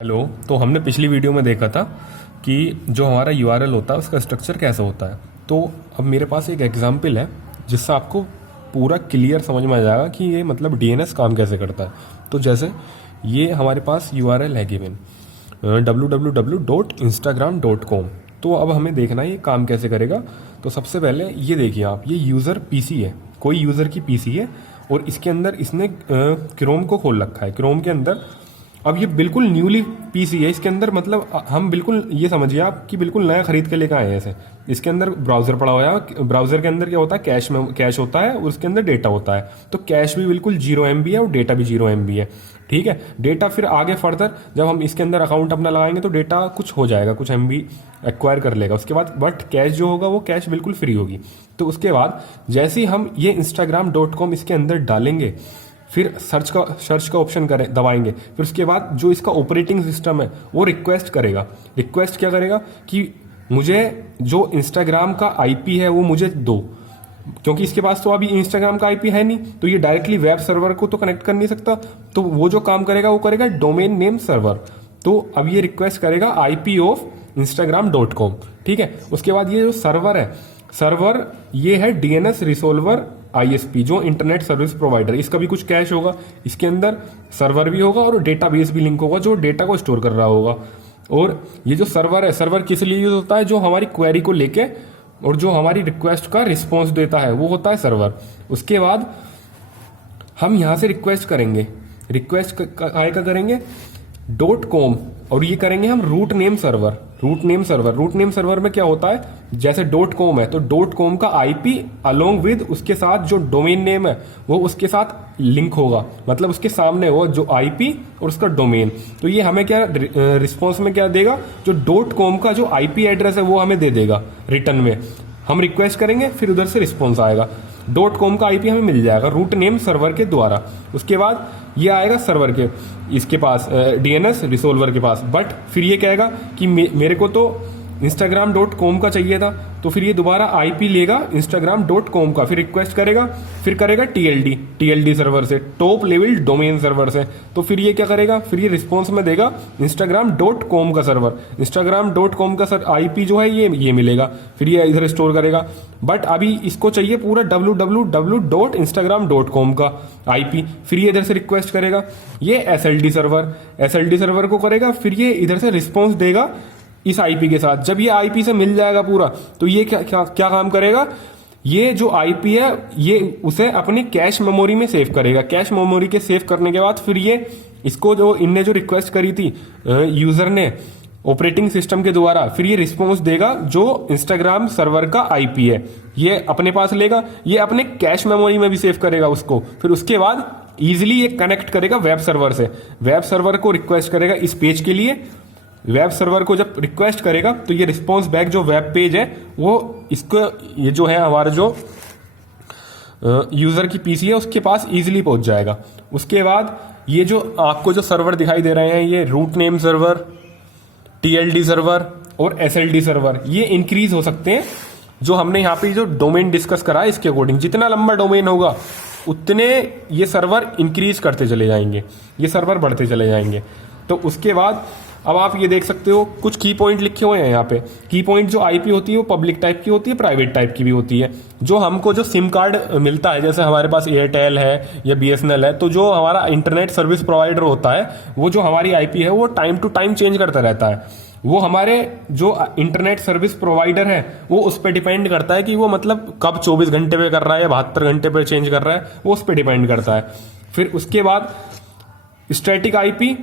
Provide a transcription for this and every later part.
Hello. तो हमने पिछली वीडियो में देखा था कि जो हमारा यूआरएल होता है उसका स्ट्रक्चर कैसा होता है। तो अब मेरे पास एक एग्जाम्पल है जिससे आपको पूरा क्लियर समझ में आ जाएगा कि ये मतलब डीएनएस काम कैसे करता है। तो जैसे ये हमारे पास यूआरएल है गिवन www.instagram.com। तो अब हमें देखना है ये काम कैसे करेगा। तो सबसे पहले ये देखिए आप, ये यूज़र पीसी है, कोई यूज़र की पीसी है और इसके अंदर इसने क्रोम को खोल रखा है। क्रोम के अंदर अब ये बिल्कुल न्यूली पीसी है, इसके अंदर मतलब हम बिल्कुल ये समझिए आप कि बिल्कुल नया खरीद के लेकर आए हैं ऐसे। इसके अंदर ब्राउजर पड़ा हुआ है, ब्राउजर के अंदर क्या होता है, कैश होता है और उसके अंदर डेटा होता है। तो कैश भी बिल्कुल 0 MB है और डेटा भी 0 MB है। ठीक है, डेटा फिर आगे फर्दर जब हम इसके अंदर अकाउंट अपना लगाएंगे तो डेटा कुछ हो जाएगा, कुछ MB एक्वायर कर लेगा उसके बाद, बट कैश जो होगा वो कैश बिल्कुल फ्री होगी। तो उसके बाद जैसे ही हम ये instagram.com इसके अंदर डालेंगे, फिर सर्च का ऑप्शन करें दबाएंगे, फिर उसके बाद जो इसका ऑपरेटिंग सिस्टम है वो रिक्वेस्ट करेगा। रिक्वेस्ट क्या करेगा कि मुझे जो इंस्टाग्राम का आईपी है वो मुझे दो, क्योंकि इसके पास तो अभी इंस्टाग्राम का आईपी है नहीं, तो ये डायरेक्टली वेब सर्वर को तो कनेक्ट कर नहीं सकता। तो वो जो काम करेगा वो करेगा डोमेन नेम सर्वर। तो अब ये रिक्वेस्ट करेगा आईपी ऑफ instagram.com। ठीक है, उसके बाद ये जो सर्वर है, सर्वर ये है डीएनएस रिसोल्वर आईएसपी, जो इंटरनेट सर्विस प्रोवाइडर, इसका भी कुछ कैश होगा, इसके अंदर सर्वर भी होगा और डेटाबेस भी लिंक होगा जो डेटा को स्टोर कर रहा होगा। और ये जो सर्वर है, सर्वर किस लिए यूज होता है, जो हमारी क्वेरी को लेके और जो हमारी रिक्वेस्ट का रिस्पॉन्स देता है वो होता है सर्वर। उसके बाद हम यहां से रिक्वेस्ट करेंगे, रिक्वेस्ट आएगा करेंगे .com और ये करेंगे हम root name server. Root name server में क्या होता है, जैसे .com है तो .com का आईपी अलोंग विद उसके साथ जो डोमेन नेम है वो उसके साथ लिंक होगा, मतलब उसके सामने वो जो आईपी और उसका डोमेन। तो ये हमें क्या रिस्पॉन्स में क्या देगा, जो .com का जो आईपी एड्रेस है वो हमें दे देगा रिटर्न में। हम रिक्वेस्ट करेंगे फिर उधर से रिस्पॉन्स आएगा, .com का आईपी हमें मिल जाएगा रूट नेम सर्वर के द्वारा। उसके बाद ये आएगा सर्वर के इसके पास डीएनएस रिसोल्वर के पास, बट फिर ये कहेगा कि मेरे को तो instagram.com का चाहिए था, तो फिर ये दोबारा आईपी लेगा instagram.com का, फिर रिक्वेस्ट करेगा, फिर करेगा टीएलडी सर्वर से, टॉप लेवल डोमेन सर्वर से। तो फिर ये क्या करेगा, फिर ये रिस्पॉन्स में देगा instagram.com का सर्वर, instagram.com का सर आईपी जो है ये मिलेगा, फिर ये इधर स्टोर करेगा। बट अभी इसको चाहिए पूरा www.instagram.com का आईपी, फिर ये इधर से रिक्वेस्ट करेगा ये एसएलडी सर्वर को करेगा, फिर ये इधर से रिस्पॉन्स देगा इस आईपी के साथ। जब ये आईपी से मिल जाएगा पूरा, तो ये क्या काम करेगा, ये जो आईपी है ये उसे अपनी कैश मेमोरी में सेव करेगा। कैश मेमोरी के सेव करने के बाद फिर ये इसको जो इनने जो रिक्वेस्ट करी थी यूजर ने ऑपरेटिंग सिस्टम के द्वारा, फिर ये रिस्पॉन्स देगा जो इंस्टाग्राम सर्वर का आईपी है ये अपने पास लेगा, ये अपने कैश मेमोरी में भी सेव करेगा उसको। फिर उसके बाद इजिली ये कनेक्ट करेगा वेब सर्वर से, वेब सर्वर को रिक्वेस्ट करेगा इस पेज के लिए। वेब सर्वर को जब रिक्वेस्ट करेगा तो ये रिस्पॉन्स बैक जो वेब पेज है वो इसको, ये जो है हमारा जो यूजर की पीसी है उसके पास इजीली पहुंच जाएगा। उसके बाद ये जो आपको जो सर्वर दिखाई दे रहे हैं, ये root name server, TLD server और एसएलडी सर्वर, ये इंक्रीज हो सकते हैं। जो हमने यहाँ पे जो डोमेन डिस्कस करा है इसके अकॉर्डिंग, जितना लंबा डोमेन होगा उतने ये सर्वर इंक्रीज करते चले जाएंगे, ये सर्वर बढ़ते चले जाएंगे। तो उसके बाद अब आप ये देख सकते हो कुछ की पॉइंट लिखे हुए हैं यहाँ पे। की पॉइंट जो आईपी होती है वो पब्लिक टाइप की होती है, प्राइवेट टाइप की भी होती है। जो हमको जो सिम कार्ड मिलता है, जैसे हमारे पास एयरटेल है या बीएसएनएल है, तो जो हमारा इंटरनेट सर्विस प्रोवाइडर होता है वो जो हमारी आईपी है वो टाइम टू टाइम चेंज करता रहता है। वो हमारे जो इंटरनेट सर्विस प्रोवाइडर है वो उस पर डिपेंड करता है कि वो मतलब कब 24 घंटे पे कर रहा है या 72 घंटे पे चेंज कर रहा है, वो उस पर डिपेंड करता है। फिर उसके बाद स्टैटिक आईपी,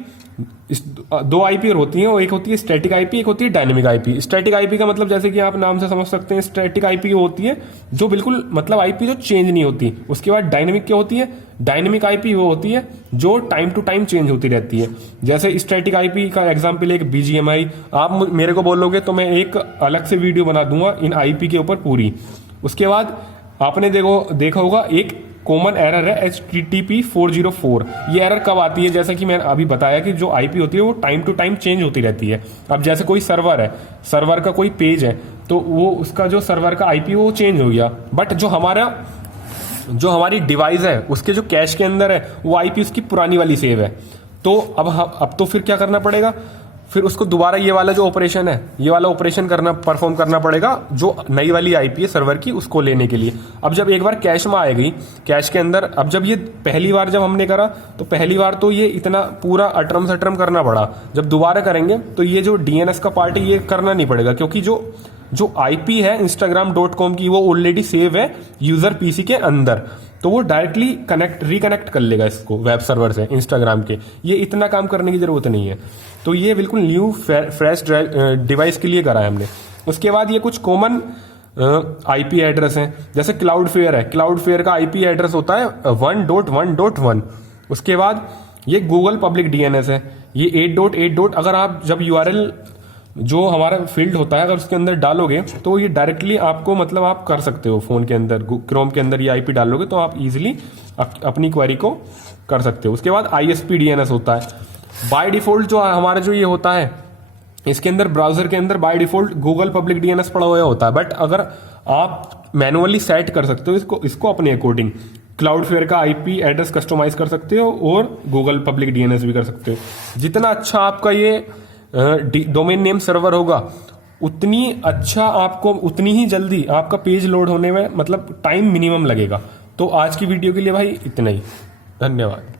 दो आईपी और होती हैं, और एक होती है स्टैटिक आईपी, एक होती है डायनेमिक आईपी। स्टैटिक आईपी का मतलब जैसे कि आप नाम से समझ सकते हैं, स्टैटिक आईपी होती है जो बिल्कुल मतलब आईपी जो चेंज नहीं होती। उसके बाद डायनेमिक क्या होती है, डायनेमिक आईपी वो होती है जो टाइम टू टाइम चेंज होती रहती है। जैसे स्टैटिक आईपी का एग्जांपल एक बीजीएमआई, आप मेरे को बोलोगे तो मैं एक अलग से वीडियो बना दूंगा इन आईपी के ऊपर पूरी। उसके बाद आपने देखा होगा एक कॉमन एरर है HTTP 404। ये एरर कब आती है, जैसा कि मैंने अभी बताया कि जो आईपी होती है वो टाइम टू टाइम चेंज होती रहती है। अब जैसे कोई सर्वर है, सर्वर का कोई पेज है, तो वो उसका जो सर्वर का आईपी वो चेंज हो गया, बट जो हमारी डिवाइस है उसके जो कैश के अंदर है वो आईपी उसकी पुरानी वाली सेव है। तो अब तो फिर क्या करना पड़ेगा, फिर उसको दोबारा ये वाला जो ऑपरेशन है, ये वाला ऑपरेशन परफॉर्म करना पड़ेगा जो नई वाली आईपी है सर्वर की, उसको लेने के लिए। अब जब एक बार कैश में आ गई, कैश के अंदर, अब जब ये पहली बार जब हमने करा तो पहली बार तो ये इतना पूरा अटरम सटरम करना पड़ा। जब दोबारा करेंगे तो ये जो डीएनएस का पार्ट है ये करना नहीं पड़ेगा, क्योंकि जो आईपी है instagram.com की वो ऑलरेडी सेव है यूजर पीसी के अंदर, तो वो डायरेक्टली रिकनेक्ट कर लेगा इसको वेब सर्वर से इंस्टाग्राम के। ये इतना काम करने की जरूरत नहीं है। तो ये बिल्कुल न्यू फ्रेश डिवाइस के लिए करा है हमने। उसके बाद ये कुछ कॉमन आईपी एड्रेस हैं, जैसे क्लाउडफेयर है, क्लाउडफेयर का आईपी एड्रेस होता है 1.1.1। उसके बाद ये गूगल पब्लिक डीएनएस है, ये 8.8. अगर आप जब यूआरएल जो हमारा फील्ड होता है अगर उसके अंदर डालोगे तो ये डायरेक्टली आपको मतलब आप कर सकते हो फोन के अंदर, क्रोम के अंदर ये आईपी डालोगे तो आप इजीली अपनी क्वेरी को कर सकते हो। उसके बाद आईएसपी डीएनएस होता है बाय डिफॉल्ट, जो हमारा जो ये होता है इसके अंदर ब्राउजर के अंदर by default Google public DNS पड़ा हुआ होता है, बट अगर आप मैनुअली सेट कर सकते हो इसको अपने अकॉर्डिंग, क्लाउडफेयर का आईपी एड्रेस कस्टमाइज कर सकते हो और गूगल पब्लिक डीएनएस भी कर सकते हो। जितना अच्छा आपका ये डोमेन नेम सर्वर होगा उतनी ही जल्दी आपका पेज लोड होने में मतलब टाइम मिनिमम लगेगा। तो आज की वीडियो के लिए भाई इतना ही, धन्यवाद।